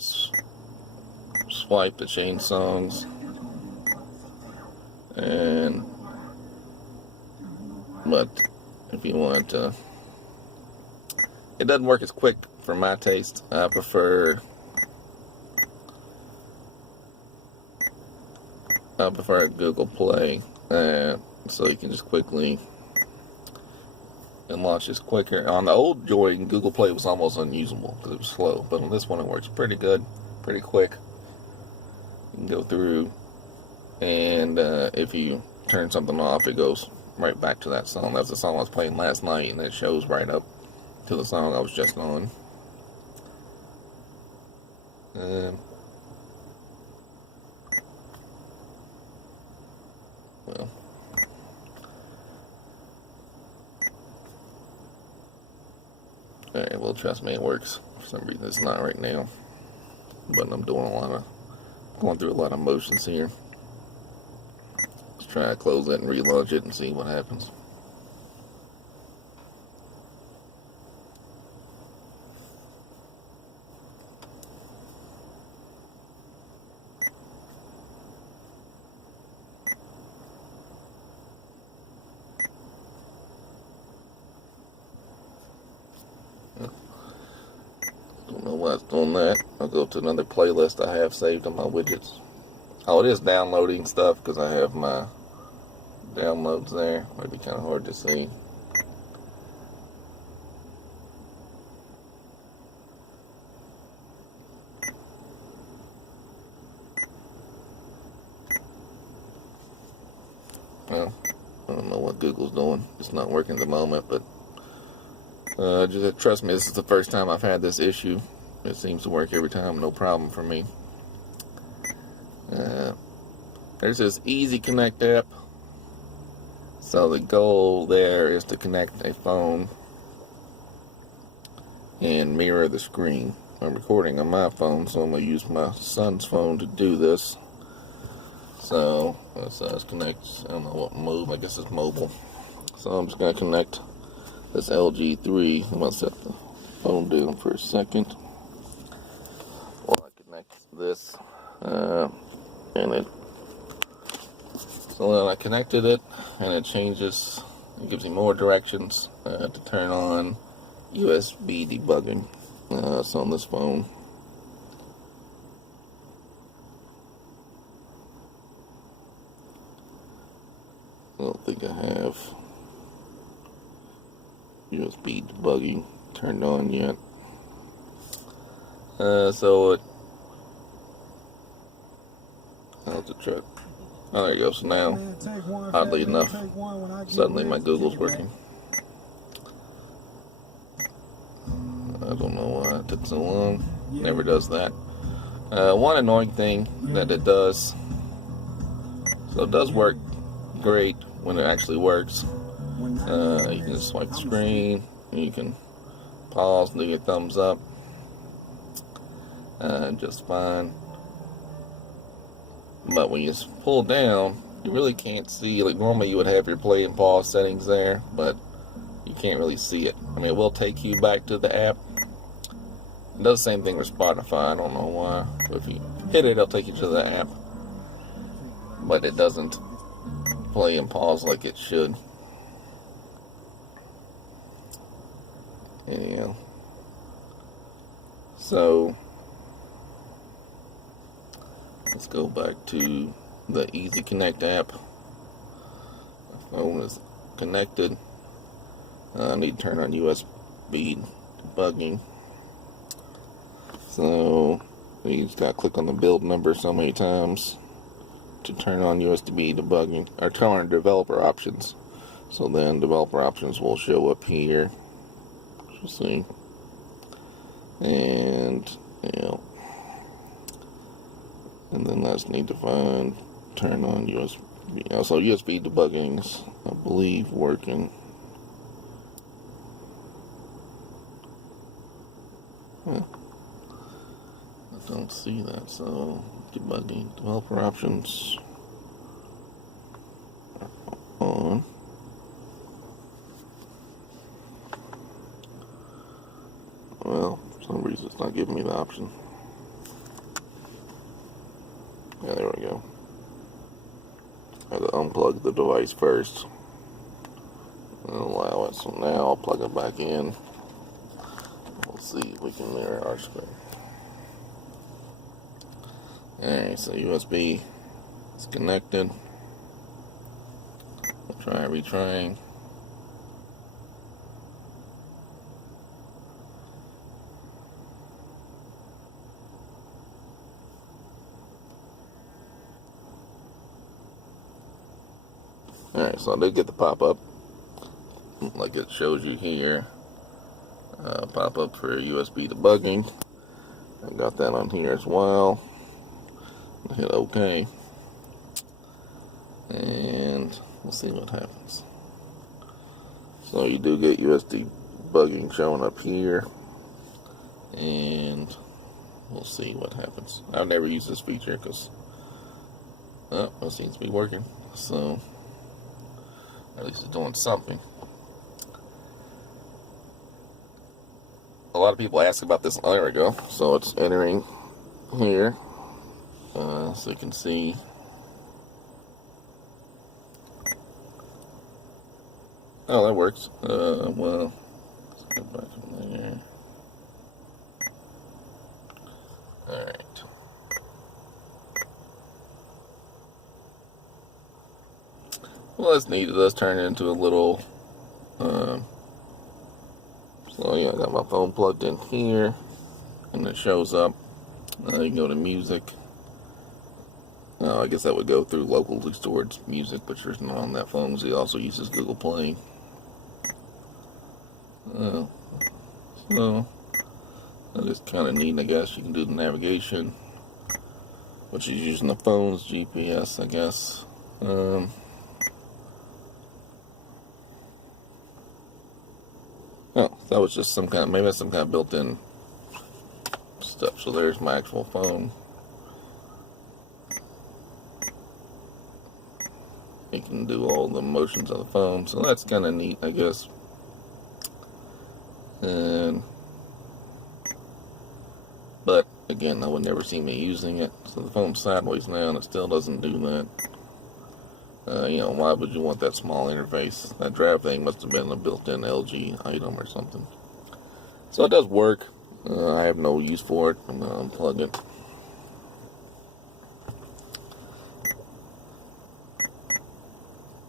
swipe to change songs, but if you want to, it doesn't work as quick for my taste. I prefer Google Play, so you can just quickly, and launches quicker. On the old Joy, Google Play was almost unusable because it was slow, but on this one it works pretty good, pretty quick. You can go through, and if you turn something off, it goes right back to that song. That's the song I was playing last night, and it shows right up to the song I was just on. Well, alright, well, trust me, it works. For some reason it's not right now, but I'm going through a lot of motions here. Let's try to close that and relaunch it and see what happens. Don't know why it's doing that. I'll go to another playlist I have saved on my widgets. Oh, it is downloading stuff because I have my downloads there. Might be kind of hard to see. Well, I don't know what Google's doing. It's not working at the moment, but just trust me, this is the first time I've had this issue. It seems to work every time, no problem for me. There's this Easy Connect app. So the goal there is to connect a phone and mirror the screen. I'm recording on my phone, so I'm going to use my son's phone to do this. So let's connect. I don't know what mode. I guess it's mobile. So I'm just going to connect this LG3. I'm going to set the phone down for a second while I connect this. So then I connected it, and it changes. It gives me more directions to turn on USB debugging. It's on this phone. I don't think I have USB debugging turned on yet. So I'll have to try. Oh, there you go. So now, oddly enough, suddenly my Google's working. I don't know why it took so long. Never does that. One annoying thing that it does, so it does work great when it actually works. You can just swipe the screen, and you can pause and do your thumbs up just fine. But when you pull down, you really can't see. Like normally you would have your play and pause settings there, but you can't really see it. I mean, it will take you back to the app. It does the same thing with Spotify. I don't know why. If you hit it, it'll take you to the app, but it doesn't play and pause like it should. Anyhow, so let's go back to the Easy Connect app. My phone is connected. I need to turn on USB debugging. So you just gotta click on the build number so many times to turn on USB debugging, or turn on developer options. So then developer options will show up here. You'll see. And and then I just need to turn on USB. So USB debugging's, I believe, working. I don't see that. So debugging, developer options on. Well, for some reason it's not giving me the option. Yeah, there we go. I had to unplug the device first and allow it. So now I'll plug it back in. We'll see if we can mirror our screen. Alright, so USB is connected. We'll try retrying. Alright, so I did get the pop-up, like it shows you here, pop-up for USB debugging. I got that on here as well. Hit OK, and we'll see what happens. So you do get USB debugging showing up here, and we'll see what happens. I've never used this feature because it seems to be working, so at least it's doing something. A lot of people ask about this. Oh, there we go. So it's entering here. So you can see. Oh, that works. Well, let's go back from there. Alright. Well, that's neat. It does turn it into a little, so yeah, I got my phone plugged in here, and it shows up. You can go to music. I guess that would go through locally stored music, but there's not on that phone. So it also uses Google Play. So that is kind of neat, I guess. You can do the navigation, which is using the phone's GPS, I guess. Oh, that was just some kind of, maybe that's some kind of built-in stuff. So there's my actual phone. You can do all the motions of the phone, so that's kind of neat, I guess. But again, I would never see me using it. So the phone's sideways now, and it still doesn't do that. You know, why would you want that small interface? That drive thing must have been a built-in LG item or something. So it does work. I have no use for it. I'm going to unplug it.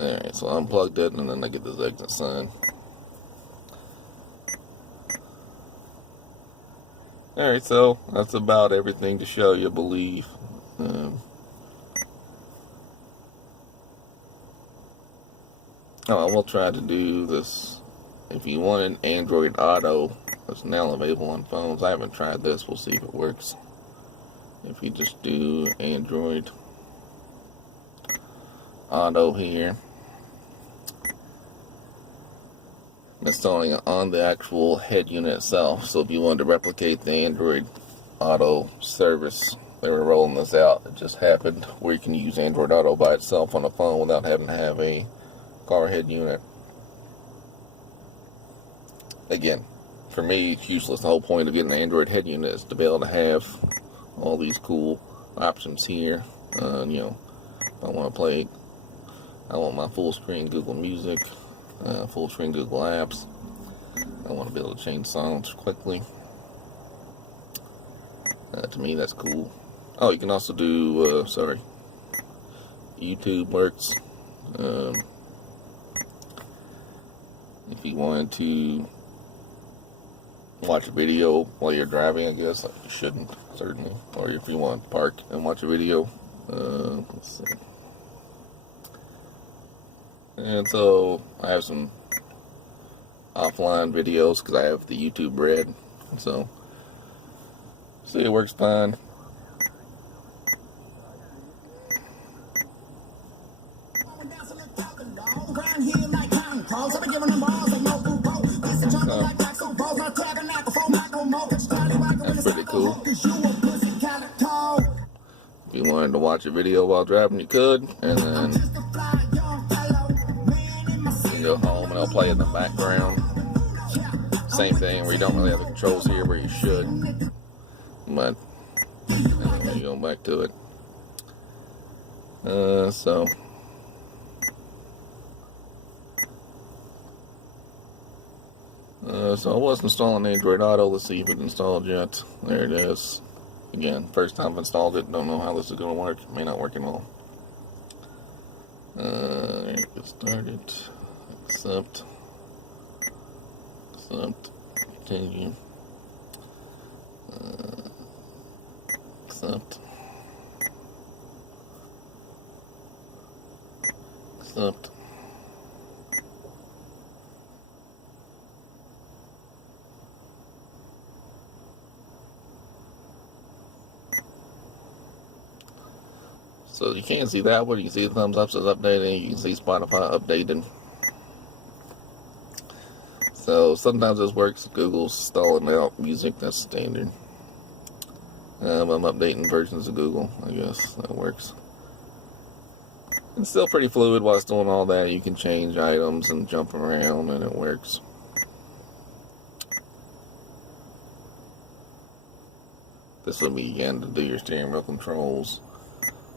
Alright, so I unplugged it, and then I get this exit sign. Alright, so that's about everything to show you, I believe. I will try to do this. If you want an Android Auto, it's now available on phones. I haven't tried this. We'll see if it works. If you just do Android Auto here, it's only on the actual head unit itself. So if you wanted to replicate the Android Auto service, they were rolling this out. It just happened where you can use Android Auto by itself on a phone without having to have a car head unit. Again, for me, it's useless. The whole point of getting an Android head unit is to be able to have all these cool options here. You know, if I want to play, I want my full screen Google Music, full screen Google Apps. I want to be able to change songs quickly. To me, that's cool. Oh, you can also do, YouTube works. If you wanted to watch a video while you're driving, I guess you shouldn't, certainly. Or if you want to park and watch a video, let's see. And so I have some offline videos because I have the YouTube Red. So see, it works fine. That's pretty cool. If you wanted to watch a video while driving, you could, and then you can go home and it'll play in the background. Same thing where you don't really have the controls here where you should, but anyway, you go back to it. So I was installing Android Auto. Let's see if it's installed yet. There it is. Again, first time I've installed it. Don't know how this is going to work. It may not work at all. There it gets started. Accept. Continue. Accept. So you can't see that one. You can see the thumbs up says updating. You can see Spotify updated. So sometimes this works. Google's stalling out music. That's standard. I'm updating versions of Google. I guess that works. It's still pretty fluid while it's doing all that. You can change items and jump around, and it works. This will be again to do your steering wheel controls.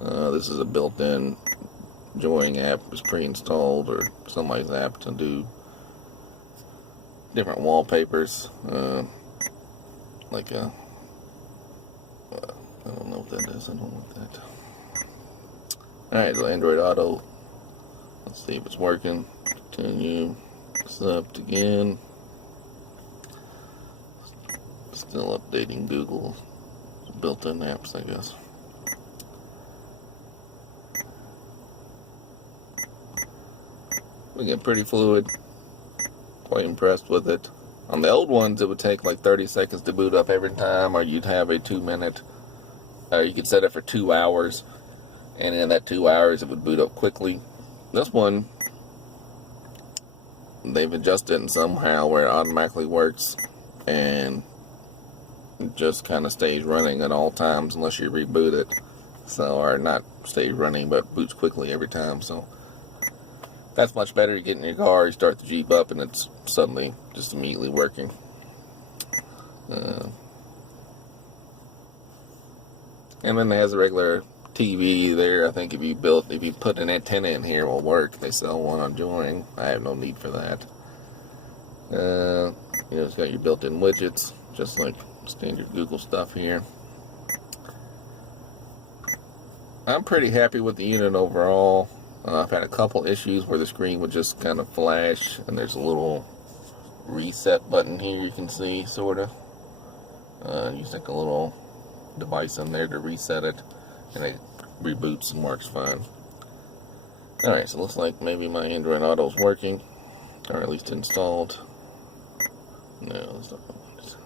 This is a built-in Joying app. It's pre-installed, or somebody's app to do different wallpapers. Like a, I don't know what that is. I don't want that. Alright, so Android Auto. Let's see if it's working. Continue. Accept again. Still updating Google built-in apps, I guess. We get pretty fluid. Quite impressed with it. On the old ones, it would take like 30 seconds to boot up every time, or you'd have a 2-minute, or you could set it for 2 hours, and in that 2 hours, it would boot up quickly. This one, they've adjusted it somehow where it automatically works, and it just kind of stays running at all times unless you reboot it. So, or not stays running, but boots quickly every time. So that's much better. You get in your car, you start the Jeep up, and it's suddenly just immediately working. And then it has a regular TV there. I think if you put an antenna in here, it will work. They sell one on Joying. I have no need for that. It's got your built-in widgets, just like standard Google stuff here. I'm pretty happy with the unit overall. I've had a couple issues where the screen would just kind of flash, and there's a little reset button here you can see, sort of. You stick a little device in there to reset it, and it reboots and works fine. Alright, so it looks like maybe my Android Auto is working, or at least installed. No, that's not what I want.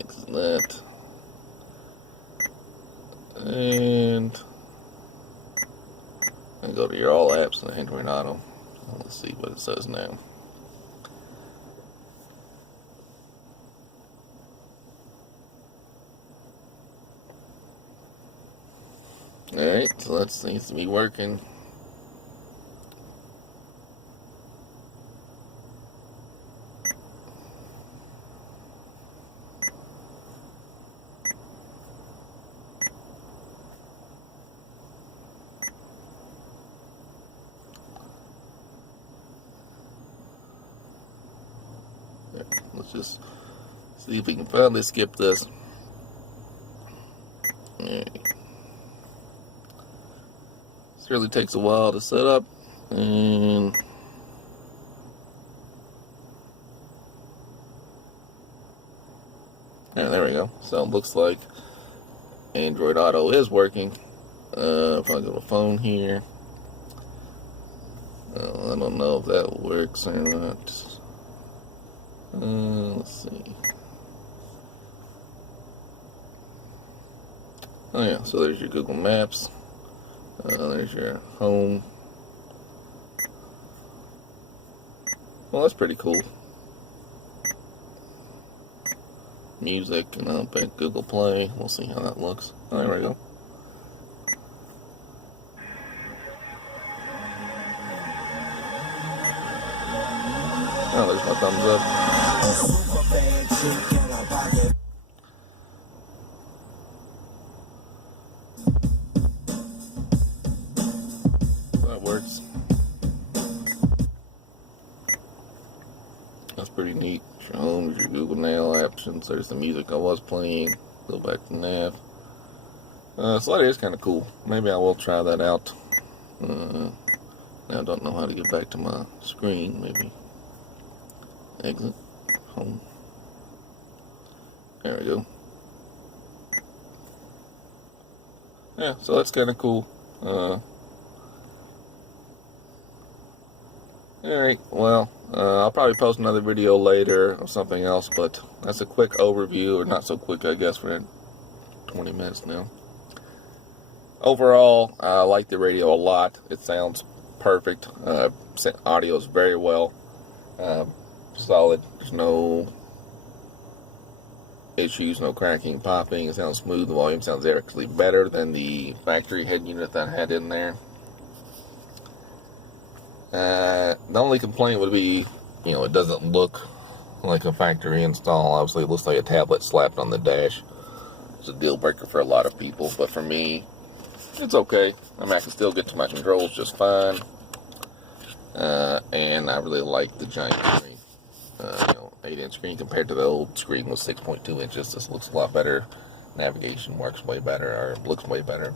Exit that. And go to your all apps in Android Auto. Let's see what it says now. Alright, so that seems to be working. Let's just see if we can finally skip this. Alright. This really takes a while to set up, and there we go. So it looks like Android Auto is working. If I go to phone here, I don't know if that works or not. Let's see. Oh yeah, so there's your Google Maps. There's your home. Well, that's pretty cool. Music, and I'll pick Google Play. We'll see how that looks. Oh, there we go. Oh, there's my thumbs up. pretty neat. Your home, your Google Now options. There's the music I was playing. Go back to nav. So that is kind of cool. Maybe I will try that out. Now I don't know how to get back to my screen. Maybe exit, home. There we go. Yeah, so that's kind of cool. Alright, well, I'll probably post another video later or something else, but that's a quick overview, or not so quick, I guess, we're at 20 minutes now. Overall, I like the radio a lot. It sounds perfect. Audio is very well. Solid. There's no issues, no cracking, popping. It sounds smooth. The volume sounds actually better than the factory head unit that I had in there. The only complaint would be, it doesn't look like a factory install. Obviously, it looks like a tablet slapped on the dash. It's a deal breaker for a lot of people, but for me, it's okay. I mean, I can still get to my controls just fine. And I really like the giant screen. 8-inch screen compared to the old screen with 6.2 inches. This looks a lot better. Navigation works way better, or looks way better.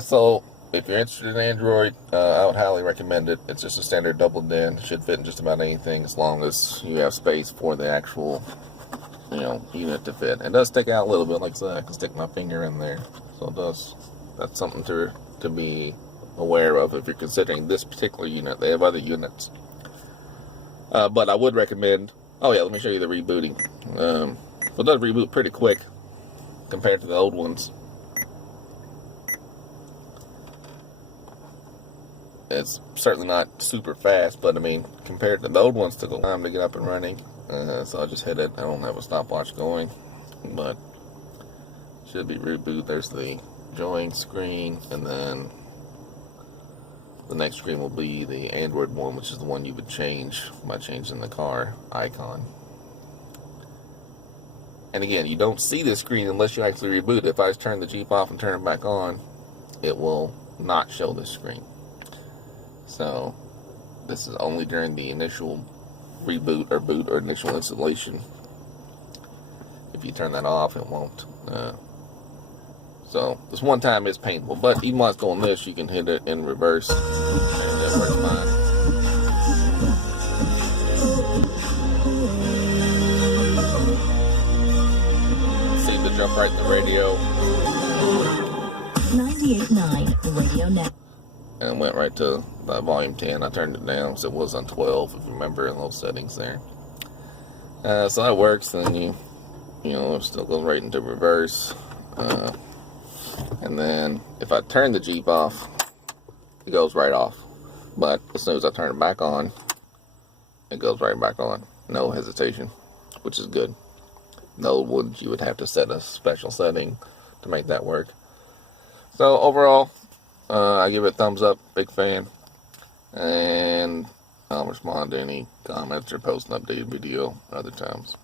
So, if you're interested in Android, I would highly recommend it. It's just a standard double DIN. It should fit in just about anything as long as you have space for the actual, unit to fit. It does stick out a little bit, like I said, I can stick my finger in there. So it does. That's something to be aware of if you're considering this particular unit. They have other units. But I would recommend, let me show you the rebooting. It does reboot pretty quick compared to the old ones. It's certainly not super fast, but I mean, compared to the old ones, took a time to get up and running. So I just hit it. I don't have a stopwatch going, but should be reboot. There's the join screen, and then the next screen will be the Android one, which is the one you would change by changing the car icon. And again, you don't see this screen unless you actually reboot. If I turn the Jeep off and turn it back on, it will not show this screen. So this is only during the initial reboot or boot or initial installation. If you turn that off, it won't. So this one time is painful, but even while it's doing this, you can hit it in reverse, and it works fine. See the jump right in the radio. 98.9 Radio Net. And went right to volume 10. I turned it down, so it was on 12, if you remember, in those settings there. So that works. Then it still goes right into reverse. And then if I turn the Jeep off, it goes right off. But as soon as I turn it back on, it goes right back on. No hesitation, which is good. The old ones, you would have to set a special setting to make that work. So overall, I give it a thumbs up, big fan, and I'll respond to any comments or post an updated video other times.